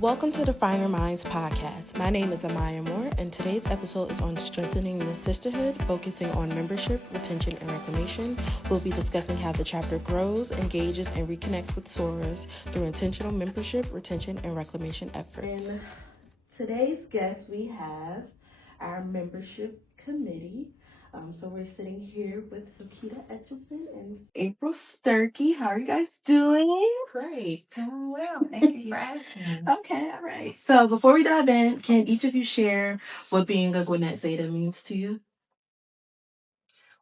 Welcome to the Finer Minds podcast. My name is Amaya Moore, and today's episode is on strengthening the sisterhood, focusing on membership, retention, and reclamation. We'll be discussing how the chapter grows, engages, and reconnects with sorors through intentional membership, retention, and reclamation efforts. In today's guest, we have our membership committee. So we're sitting here with Sakita Etchison and April Sturkey. How are you guys doing? Great. Doing well. Thank you for asking. Okay, all right. So before we dive in, can each of you share what being a Gwinnett Zeta means to you?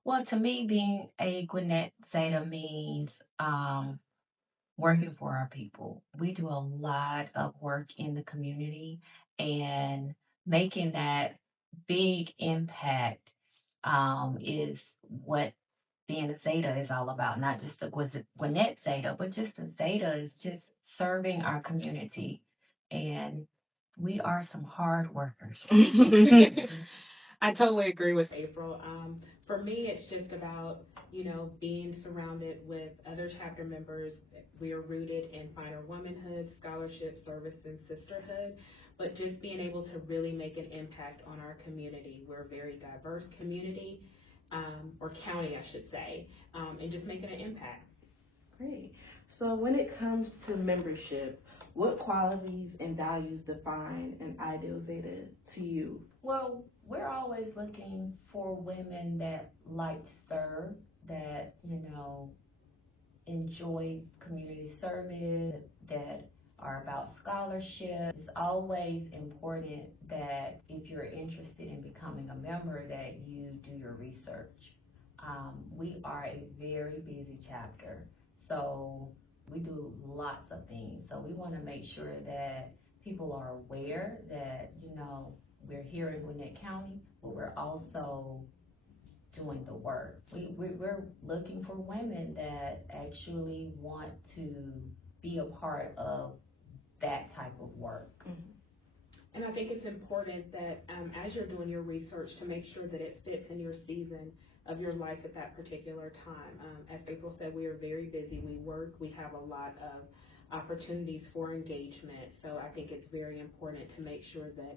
Well, to me, being a Gwinnett Zeta means working for our people. We do a lot of work in the community, and making that big impact is what being a Zeta is all about. Not just the Gwinnett Zeta, but just the Zeta is just serving our community. And we are some hard workers. I totally agree with April. For me, it's just about, being surrounded with other chapter members. We are rooted in finer womanhood, scholarship, service, and sisterhood, but just being able to really make an impact on our community. We're a very diverse community, or county, I should say, and just making an impact. Great. So when it comes to membership, what qualities and values define an ideal Zeta to you? Well, we're always looking for women that like to serve, that, enjoy community service, that are about scholarship. It's always important that if you're interested in becoming a member, that you do your research. We are a very busy chapter, so we do lots of things. So we want to make sure that people are aware that, we're here in Gwinnett County, but we're also doing the work. We're looking for women that actually want to be a part of that type of work. Mm-hmm. And I think it's important that as you're doing your research, to make sure that it fits in your season of your life at that particular time. As April said, we are very busy. We work. We have a lot of opportunities for engagement. So I think it's very important to make sure that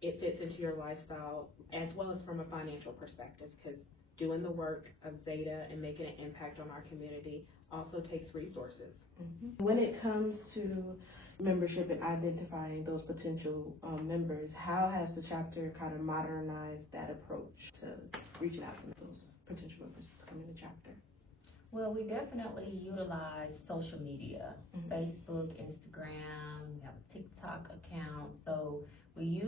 it fits into your lifestyle, as well as from a financial perspective, because doing the work of Zeta and making an impact on our community also takes resources. Mm-hmm. When it comes to membership and identifying those potential members, how has the chapter kind of modernized that approach to reaching out to those potential members to come in the chapter? Well, we definitely utilize social media, mm-hmm. Facebook, Instagram, we have a TikTok account. So we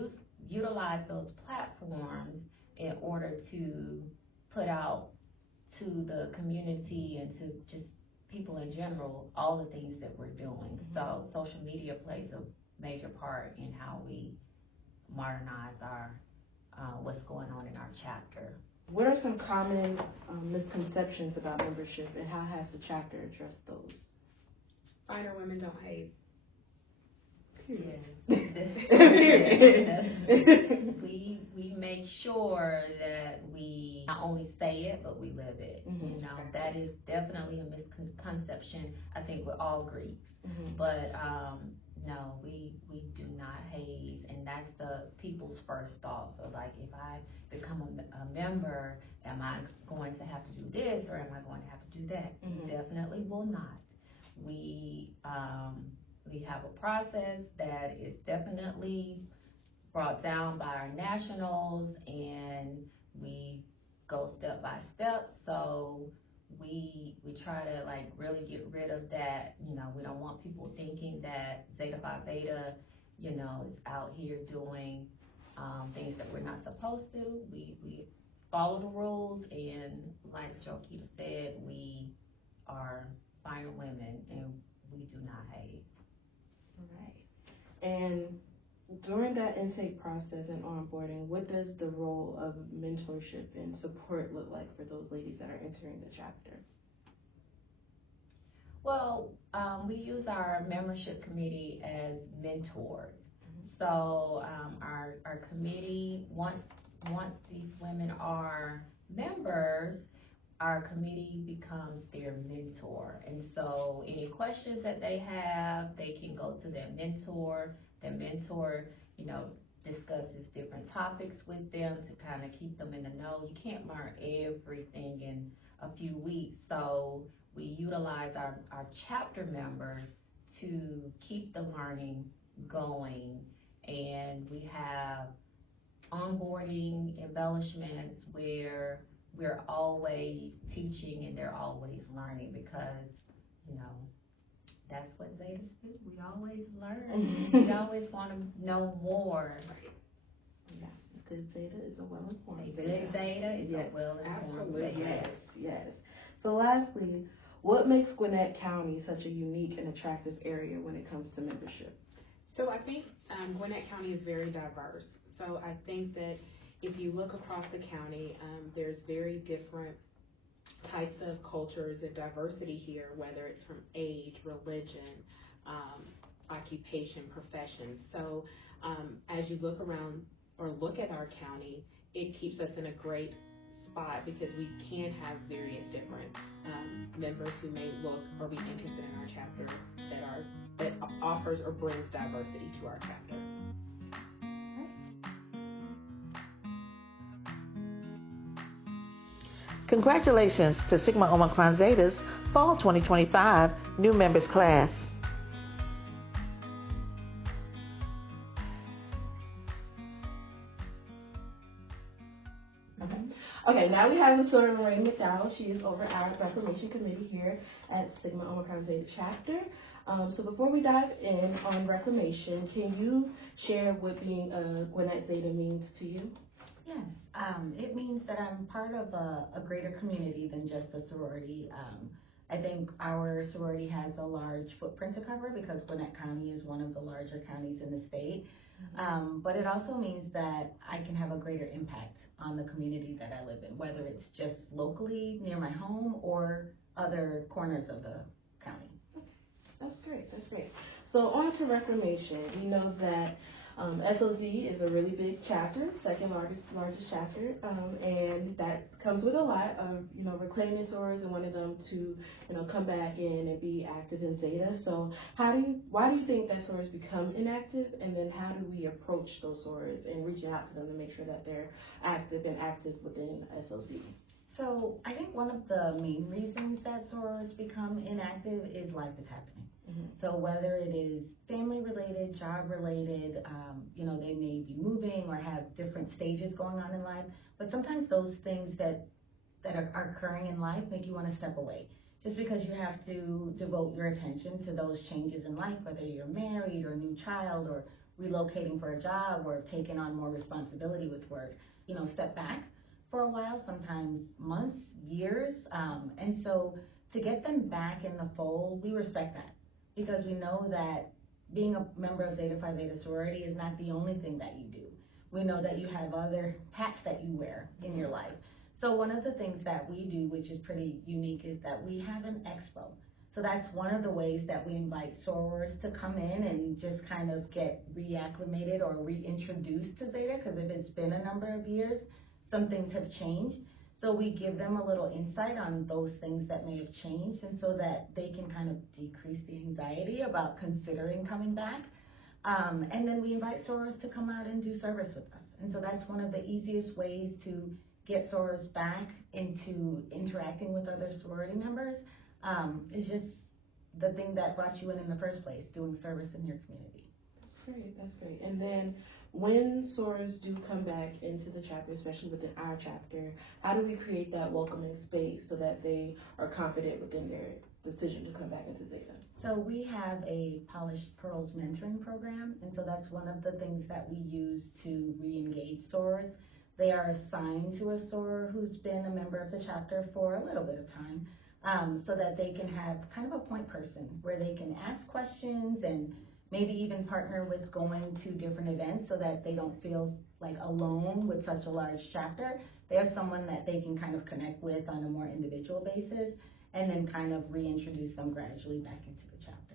utilize those platforms in order to put out to the community and to just people in general all the things that we're doing. Mm-hmm. So social media plays a major part in how we modernize our what's going on in our chapter. What are some common misconceptions about membership, and how has the chapter addressed those? Finer women don't hate. Yeah. we make sure that we not only say it, but we live it. Mm-hmm. That is definitely a misconception. I think we all agree. Mm-hmm. But no, we do not haze, and that's the people's first thought. So like, if I become a member, am I going to have to do this, or am I going to have to do that? Mm-hmm. Definitely will not. We have a process that is definitely brought down by our nationals, and we go step by step. So we try to really get rid of that. We don't want people thinking that Zeta Phi Beta, is out here doing things that we're not supposed to. We follow the rules, and like Jokita said, we are fine women, and we do not hate. Right. And during that intake process and onboarding, what does the role of mentorship and support look like for those ladies that are entering the chapter? Well, we use our membership committee as mentors. Mm-hmm. So our committee, once these women are members, our committee becomes their mentor. And so any questions that they have, they can go to their mentor. Their mentor, discusses different topics with them to kind of keep them in the know. You can't learn everything in a few weeks. So we utilize our chapter members to keep the learning going. And we have onboarding embellishments where we're always teaching and they're always learning because, that's what Zetas do. We always learn. We always want to know more. Yeah, a good Zeta is a well-informed Zeta. A good Zeta is a well-informed Zeta. Yes. So lastly, what makes Gwinnett County such a unique and attractive area when it comes to membership? So I think Gwinnett County is very diverse. So I think that if you look across the county, there's very different types of cultures and diversity here, whether it's from age, religion, occupation, professions. So as you look around or look at our county, it keeps us in a great spot because we can have various different members who may look or be interested in our chapter that offers or brings diversity to our chapter. Congratulations to Sigma Omicron Zeta's Fall 2025 New Members Class. Okay, now we have the Soror Lorraine McDowell. She is over our Reclamation Committee here at Sigma Omicron Zeta Chapter. So before we dive in on reclamation, can you share what being a Gwinnett Zeta means to you? Yes, it means that I'm part of a greater community than just a sorority. I think our sorority has a large footprint to cover because Gwinnett County is one of the larger counties in the state. But it also means that I can have a greater impact on the community that I live in, whether it's just locally near my home or other corners of the county. That's great. So on to reclamation. We know that SOZ is a really big chapter, second largest chapter, and that comes with a lot of, reclaiming sorors and wanting them to, come back in and be active in Zeta. So why do you think that sorors become inactive, and then how do we approach those sorors and reaching out to them to make sure that they're active within SOZ? So I think one of the main reasons that sorors become inactive is life is happening. So whether it is family related, job related, they may be moving or have different stages going on in life, but sometimes those things that are occurring in life make you want to step away. Just because you have to devote your attention to those changes in life, whether you're married or a new child or relocating for a job or taking on more responsibility with work, step back for a while, sometimes months, years, and so to get them back in the fold, we respect that. Because we know that being a member of Zeta Phi Beta Sorority is not the only thing that you do. We know that you have other hats that you wear in your life. So one of the things that we do, which is pretty unique, is that we have an expo. So that's one of the ways that we invite sorors to come in and just kind of get reacclimated or reintroduced to Zeta, because if it's been a number of years, some things have changed. So we give them a little insight on those things that may have changed, and so that they can kind of decrease the anxiety about considering coming back. And then we invite sorors to come out and do service with us. And so that's one of the easiest ways to get sorors back into interacting with other sorority members. Is just the thing that brought you in the first place, doing service in your community. That's great. And then when sorors do come back into the chapter, especially within our chapter, how do we create that welcoming space so that they are confident within their decision to come back into Zeta? So we have a Polished Pearls mentoring program, and so that's one of the things that we use to re-engage sorors. They are assigned to a soror who's been a member of the chapter for a little bit of time, so that they can have kind of a point person where they can ask questions and maybe even partner with going to different events so that they don't feel like alone with such a large chapter. They have someone that they can kind of connect with on a more individual basis, and then kind of reintroduce them gradually back into the chapter.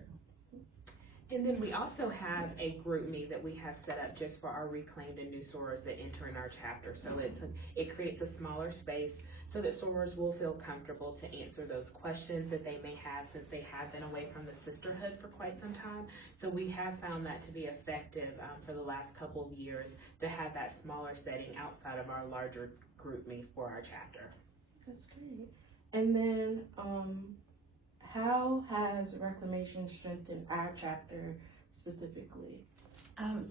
And then we also have a group meet that we have set up just for our reclaimed and new sorors that enter in our chapter. So it creates a smaller space so that sorors will feel comfortable to answer those questions that they may have since they have been away from the sisterhood for quite some time. So we have found that to be effective for the last couple of years to have that smaller setting outside of our larger group me for our chapter. That's great. And then how has reclamation strengthened our chapter specifically?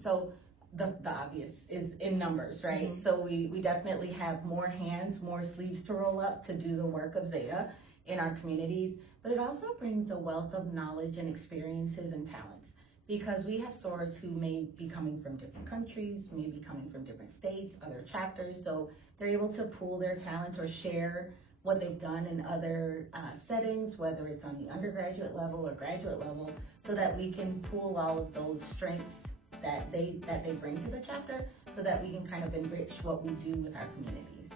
So the obvious is in numbers, right? Mm-hmm. So we definitely have more hands, more sleeves to roll up to do the work of Zeta in our communities, but it also brings a wealth of knowledge and experiences and talents, because we have sorors who may be coming from different countries, may be coming from different states, other chapters, so they're able to pool their talents or share what they've done in other settings, whether it's on the undergraduate level or graduate level, so that we can pool all of those strengths that they bring to the chapter, so that we can kind of enrich what we do with our communities.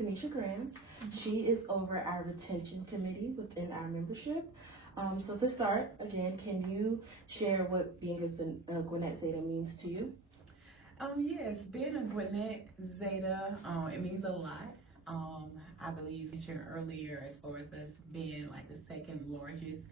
Tanisha Graham. She is over our retention committee within our membership. So to start, again, can you share what being a Gwinnett Zeta means to you? Yes, being a Gwinnett Zeta, it means a lot. I believe you mentioned earlier as far as us being like the second largest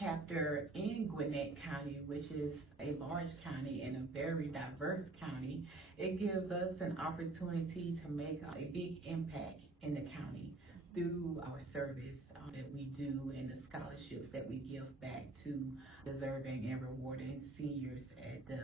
chapter in Gwinnett County, which is a large county and a very diverse county. It gives us an opportunity to make a big impact in the county through our service that we do and the scholarships that we give back to deserving and rewarding seniors at the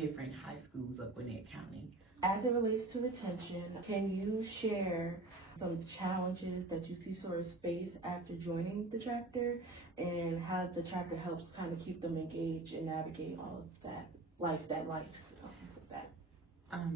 different high schools of Gwinnett County. As it relates to retention, can you share some challenges that you see sorors face after joining the chapter and how the chapter helps kind of keep them engaged and navigate all of that life with that?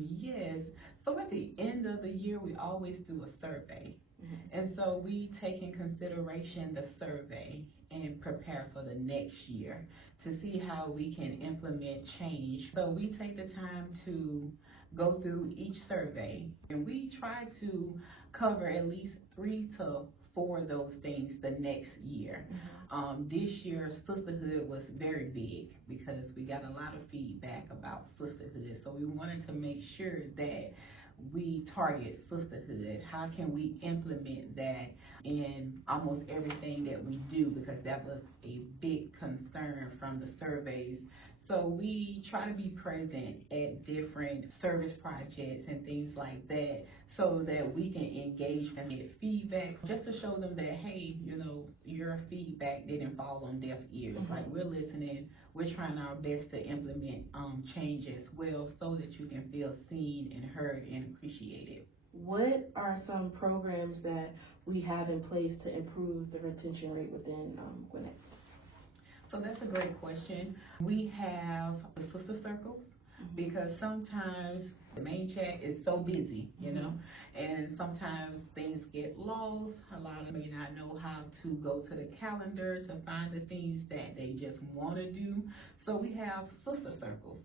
Yes. So at the end of the year, we always do a survey. Mm-hmm. And so we take in consideration the survey and prepare for the next year to see how we can implement change. So we take the time to go through each survey, and we try to cover at least 3 to 4 of those things the next year. Mm-hmm. This year, Sisterhood was very big because we got a lot of feedback about Sisterhood. So we wanted to make sure that we target Sisterhood. How can we implement that in almost everything that we do, because that was a big concern from the surveys. So we try to be present at different service projects and things like that so that we can engage and get feedback, just to show them that, hey, you know, your feedback didn't fall on deaf ears. Mm-hmm. Like, we're listening, we're trying our best to implement change as well so that you can feel seen and heard and appreciated. What are some programs that we have in place to improve the retention rate within Gwinnett? So that's a great question. We have the sister circles, because sometimes the main chat is so busy, you know, and sometimes things get lost. A lot of them may not know how to go to the calendar to find the things that they just want to do. So we have sister circles,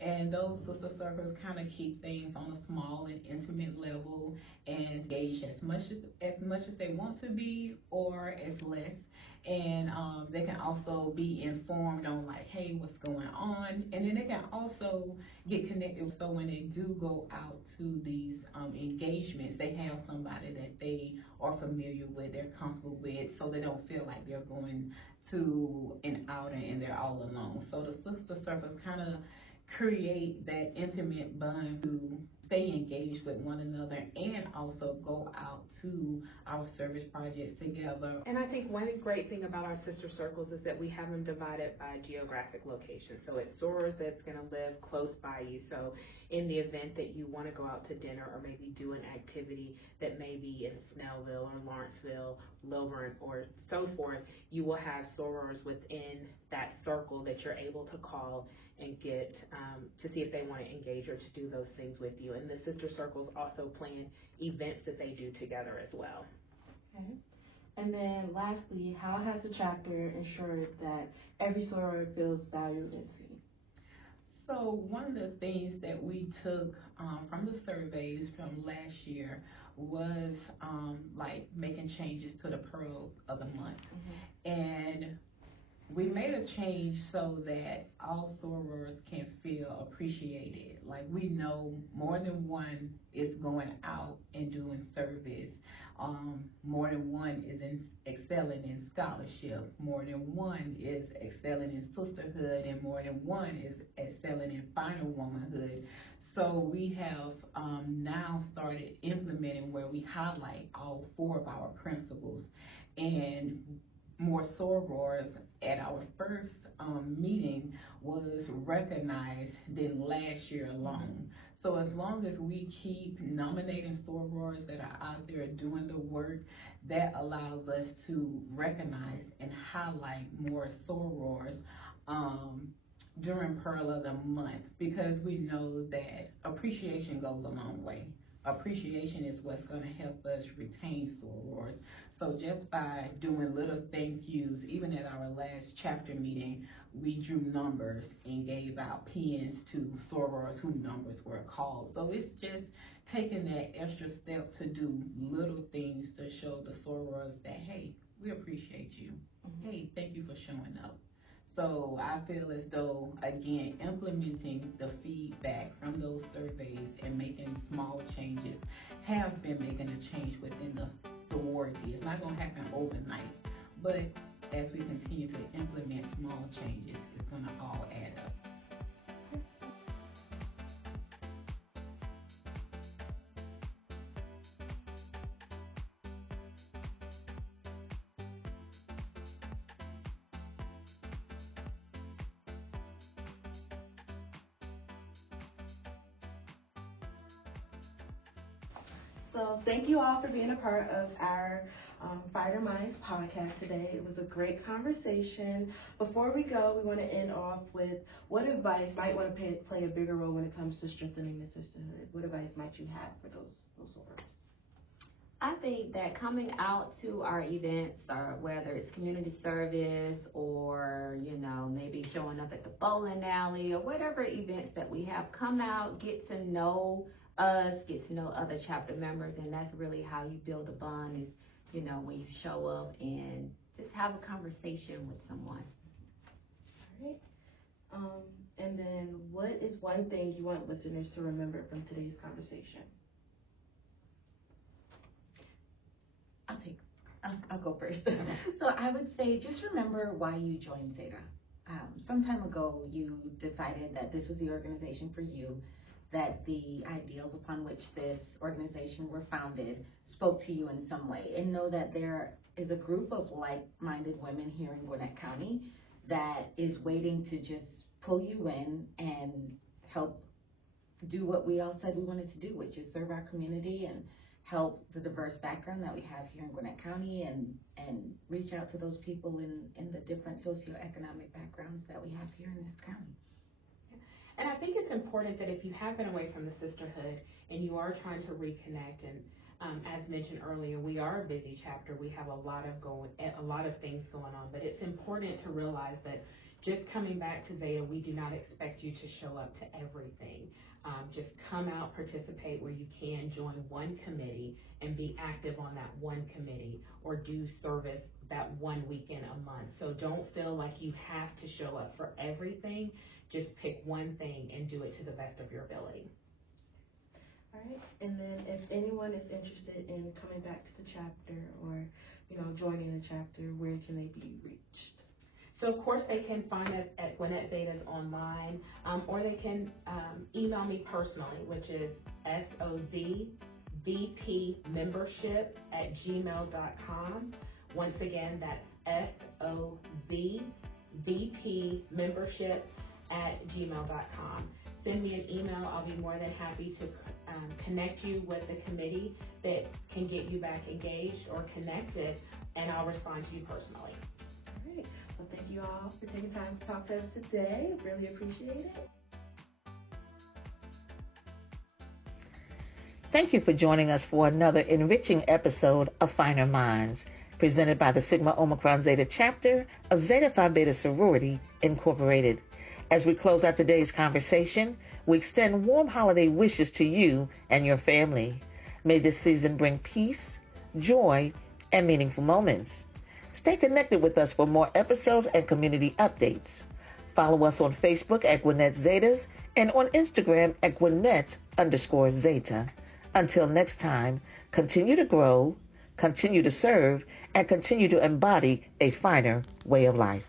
and those sister circles kind of keep things on a small and intimate level and engage as much as they want to be or as less. And they can also be informed on like, hey, what's going on, and then they can also get connected. So when they do go out to these engagements, they have somebody that they are familiar with, they're comfortable with, so they don't feel like they're going to an outing and they're all alone. So the sister circles kind of create that intimate bond to stay engaged with one another and also go out to our service projects together. And I think one great thing about our sister circles is that we have them divided by geographic location. So it's sorors that's going to live close by you. So in the event that you want to go out to dinner or maybe do an activity that may be in Snellville or Lawrenceville, Lilburn, or so forth, you will have sorors within that circle that you're able to call and get to see if they want to engage or to do those things with you. And the sister circles also plan events that they do together as well. Okay. And then lastly, how has the chapter ensured that every soror feels valued and seen? So one of the things that we took from the surveys from last year was like making changes to the pearls of the month. And we made a change so that all sorors can feel appreciated. Like, we know more than one is going out and doing service. More than one is excelling in scholarship. More than one is excelling in sisterhood, and more than one is excelling in final womanhood. So we have now started implementing where we highlight all 4 of our principles, and more sorors at our first meeting was recognized than last year alone. So as long as we keep nominating sorors that are out there doing the work, that allows us to recognize and highlight more sorors during Pearl of the Month, because we know that appreciation goes a long way. Appreciation is what's going to help us retain sorors. So just by doing little thank yous, even at our last chapter meeting, we drew numbers and gave out pens to sorors whose numbers were called. So it's just taking that extra step to do little things to show the sorors that, hey, we appreciate you. Hey, thank you for showing up. So I feel as though, again, implementing the feedback from those surveys and making small changes have been making a change within the sorority. It's not going to happen overnight, but as we continue to implement small changes, it's going to all add up. So thank you all for being a part of our Fighter Minds podcast today. It was a great conversation. Before we go, we want to end off with what advice might want to play a bigger role when it comes to strengthening the sisterhood. What advice might you have for those sorors? I think that coming out to our events, or whether it's community service or, maybe showing up at the bowling alley or whatever events that we have, come out, get to know us, get to know other chapter members, and that's really how you build a bond is, when you show up and just have a conversation with someone. All right. And then what is one thing you want listeners to remember from today's conversation? I'll go first. So I would say just remember why you joined Zeta. Some time ago, you decided that this was the organization for you, that the ideals upon which this organization were founded spoke to you in some way, and know that there is a group of like-minded women here in Gwinnett County that is waiting to just pull you in and help do what we all said we wanted to do, which is serve our community and help the diverse background that we have here in Gwinnett County, and reach out to those people in the different socioeconomic backgrounds that we have here in this county. And I think it's important that if you have been away from the sisterhood and you are trying to reconnect, and as mentioned earlier, we are a busy chapter. We have a lot of things going on, but it's important to realize that just coming back to Zeta, we do not expect you to show up to everything. Just come out, participate where you can, join one committee and be active on that one committee, or do service that one weekend a month. So don't feel like you have to show up for everything. Just pick one thing and do it to the best of your ability. All right. And then if anyone is interested in coming back to the chapter or, joining the chapter, where can they be reached? So, of course, they can find us at Gwinnett Zetas online, or they can email me personally, which is sozvpmembership@gmail.com. Once again, that's sozvpmembership@gmail.com. Send me an email. I'll be more than happy to connect you with the committee that can get you back engaged or connected, and I'll respond to you personally. All right. Well, thank you all for taking time to talk to us today. Really appreciate it. Thank you for joining us for another enriching episode of Finer Minds, presented by the Sigma Omicron Zeta Chapter of Zeta Phi Beta Sorority, Incorporated. As we close out today's conversation, we extend warm holiday wishes to you and your family. May this season bring peace, joy, and meaningful moments. Stay connected with us for more episodes and community updates. Follow us on Facebook at Gwinnett Zetas and on Instagram at Gwinnett_Zeta. Until next time, continue to grow, continue to serve, and continue to embody a finer way of life.